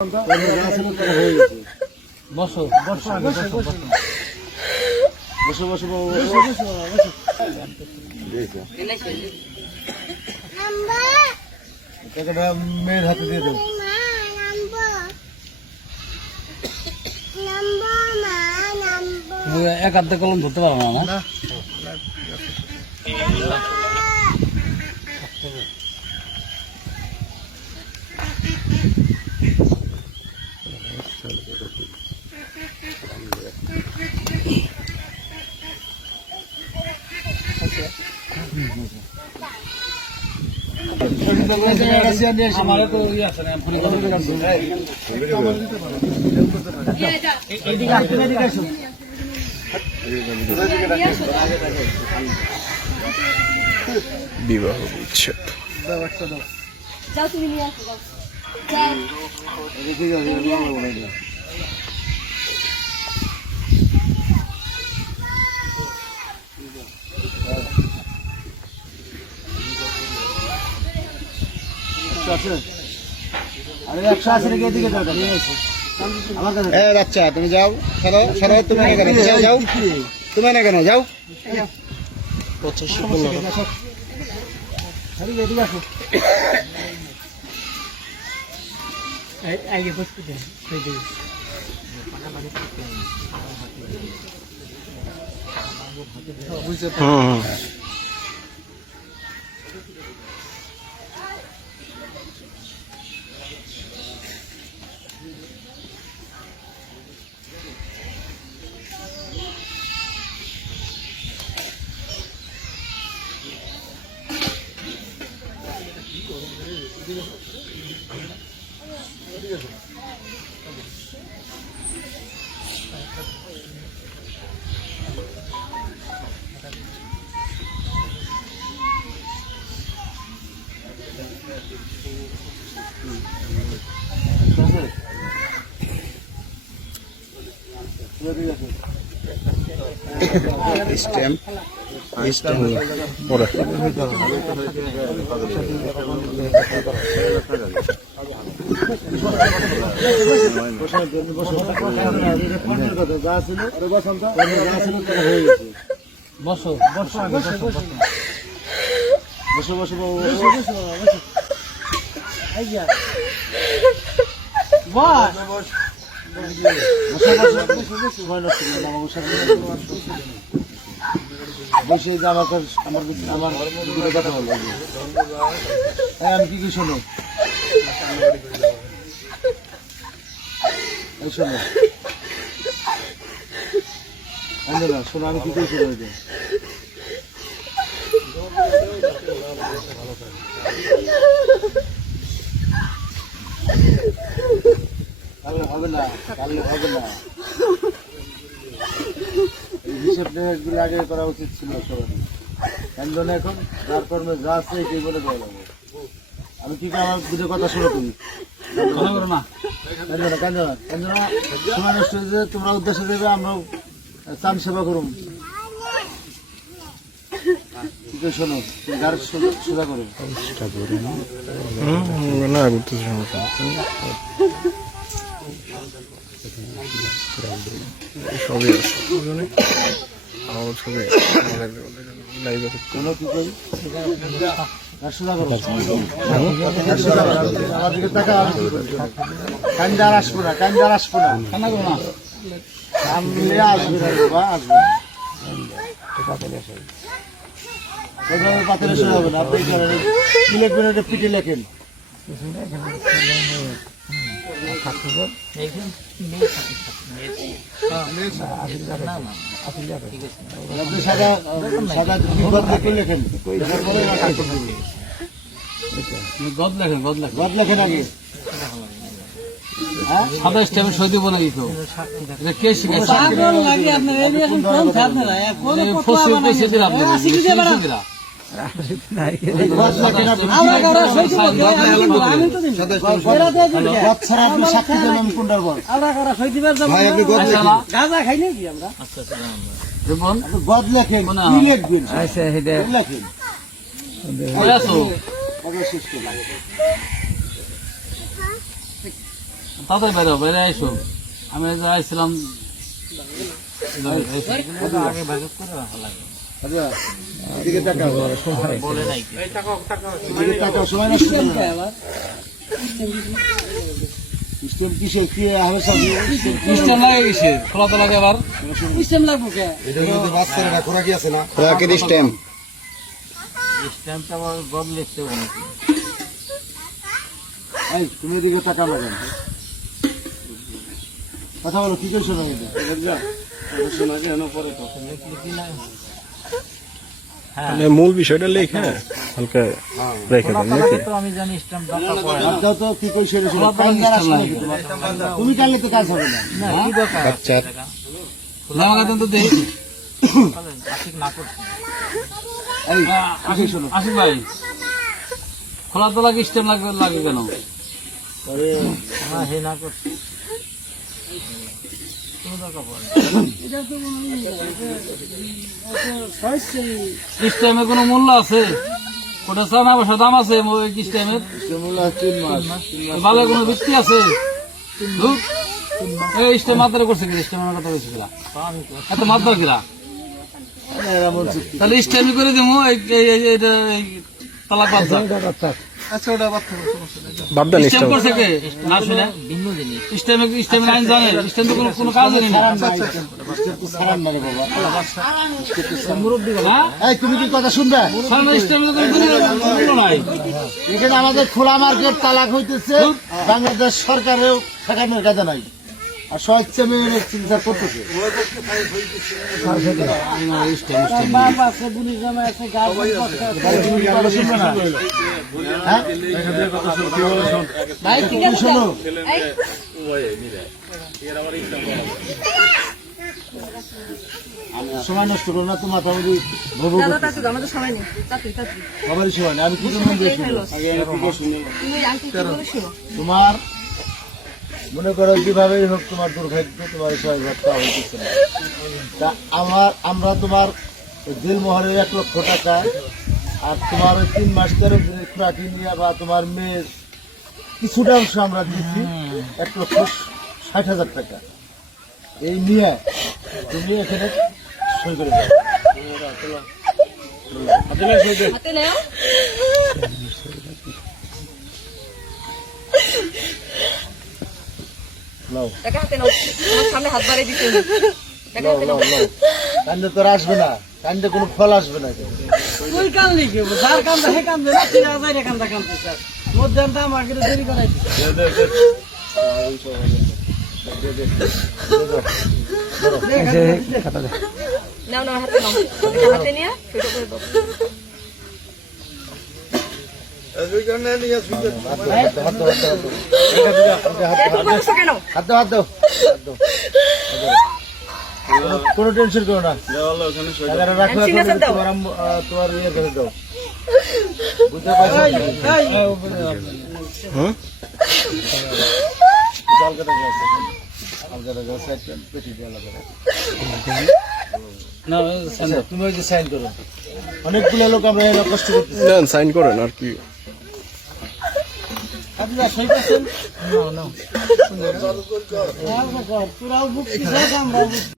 বসো বসো বসো বসো মেয়ের হাতে দিয়ে দেবো। এক হাতে কলম ধরতে পারো না? আমারও তো ইয়ে আছে না, বিবাহ বিচ্ছেদ। যাও তুমি নিয়ে আসো বাচ্চা তুমি যাও, সরো তুমি না কেন যাও, তুমি না কেন যাও। বসো বসো বসো বসো বসে আমাকে আমার কথা বলবো। আমি কি কি শোনো, শোনো শোনো আমি কি করে শোনো, কালে হবে না, কালে হবে না। হিসেব গুলো আগে করা উচিত ছিল সবাই। কেন এখন যার কর্মে যা আছে এটাই বলে দেওয়া যাবে। আমি কি আমার দুটো কথা শুনে তুমি না কেন সময় নষ্ট হয়েছে, তোমরা উদ্দেশ্য দেবে, আমরাও চান সেবা করুন। শোনো গার সোজা করো না সবই আমার ছবি লাইভে কোনো কি করি সোজা করো, আমার দিকে টাকা কান্দার আসবো না, কান্দার আসবো না, কান্না করো না, আসবে না বাবা, আসবে পাথরে সোজা হবে না। আপনি কি লিখবেন, এটা পিঠে লেখেন। আপনি সাদা সাদা লেখেন, গদ লেখেন, গদ লেখেন আগে। সাদা স্টেপে সই দিব না দিত, কে শিখেছে? গদ লেখেন, লিখবেন লেখেন। তাড়াতাড়ি বাইরে বাইরে আইসো। আমি আইছিলাম আগে ভাগ করে রাখা লাগে। আচ্ছা এদিকে তাকাও, বলে নাই এদিকে তাকাও, সময় নষ্ট করো না। স্টেম কিসে কি হবে সব সিস্টেম লাগে গেছে, খোলা তো লাগে আবার। সিস্টেম লাগবো কে? এটার মধ্যে বাচ্চারা খোরাকি আছে না? খোরাকের স্টেম স্ট্যাম্পটা আবার গদ লিখতে হবে নাকি? এই তুমি এদিকে তাকাও না কেন? কথা বলো, কি করছো না এটা? শোনা যায় না পরে তো। হ্যাঁ, মানে মূল বিষয়টা লেখা হালকা রেখে খোলা দেন তো নাকি? লাগে তো আমি জানি স্ট্যাম্প দরকার পড়ে না। হাত দাও তো, কি করছো এটা শোনো। খোলা তো লাগে কান্দার স্ট্যাম্প আসলে লাগে। কি? তুমি কানলে তো কাজ হবে না। না, কি দরকার? আচ্ছা। খোলা লাগাতেন তো দেই। আশিক না করছে। এই আশিক ভাই, খোলা তো লাগে স্ট্যাম্প লাগে কেন? হ্যাঁ, হে না করছে। কোনো দরকার পড়ে না। স্ট্যাম্পের কোনো মূল্য আছে? ওটা চানা পয়সা দাম আছে স্ট্যাম্পের? মূল্য 3 মাস। ভালো কোনো ভিত্তি আছে? ধুর, এই স্ট্যাম্প মাত্রা করছে কি? স্ট্যাম্পের কথা বলছে কিনা? এত মাত্রা কিনা? এরা বলছে কি? তাহলে স্ট্যাম্প করে দিব এইটা তালাক বাদ দাও। আচ্ছা ওটা বাচ্চা সমস্যা নেই। বাদ দেন স্ট্যাম্প স্টেম করছে কে? না শুনে ভিন্ন জিনিস। স্ট্যাম্পের আইন জানে? স্ট্যাম্প তো কোনো কাজ জানি না। সারান না রে বাবা। মুরব্বী হ্যাঁ, এই তুমি কি কথা শুনবে? স্ট্যাম্পের তো কোনো মূল্য নাই। এখানে আমাদের খোলা মার্কেট তালাক হইতেছে, বাংলাদেশ সরকারেও ঠেকানোর কাজে নাই, আর স্বেচ্ছা মেয়ে চিন্তা করতেছে। বাপ আছে, পুলিশ জামা আছে, গার্ড আছে। তুমি কি কথা শুনবে না? হ্যাঁ? ভাই ঠিক তুমি আছে শোনো, এই সময় নষ্ট করো না, তোমার মাথামুড়ি ভবু দাদা তাড়াতাড়ি আমাদের সময় নেই, তাড়াতাড়ি তাড়াতাড়ি সবারই সময় নেই। আমি কি জন্য দিয়ে শুনবো? তুমি আন্টি কি বলে শোনো। তোমার মনে করো যেভাবেই হোক তোমার দুর্ভাগ্য, তোমার ছয় ঘরটা হইতেছে না। তা আমরা তোমার দিলমোহরের 1 লক্ষ টাকা আর তোমার ওই 3 মাস ধরে খোরাকি নিয়ে বা তোমার মেয়ের কিছুটা অংশ আমরা দিচ্ছি 1,60,000 টাকা। এই নিয়ে তুমি এখানে সই করে দাও। হাতে নাও। নাও টাকা হাতে নাও। তোমার সামনে হাত বাড়িয়ে দিতে হবে। টাকা নাও হাতে নাও নাও। নাও। কান্দে তোর আসবে না, কান্দে কোনো ফল আসবে না। তুই কান লিখে যার কান্দা হে কান্দে না, তুই আজাই রে কান্দা কান্দে স্যার মধ্যে আমাকে দেরি করাই নাও নাও হাতে নাও। টাকা হাতে নিয়ে সেটা করে দাও। এত কষ্ট কেন? হাত দাও। কোনো টেনশন করো না, টাকাটা রাখো, এখন সিগনেচার দাও। তোমার ইয়ে করে দাও। বুঝতে পারছো? হ্যাঁ আলগাটা গাছ একটা পেটি দিয়ে আলাদা রাখো। না, আচ্ছা, তুমি ওই যে সাইন করো। অনেকগুলো লোক আমরা এরা কষ্ট করতেছি। দেন সাইন করেন আর কি আপনারা সই করছেন? না, না। তোরাও বুক আমরা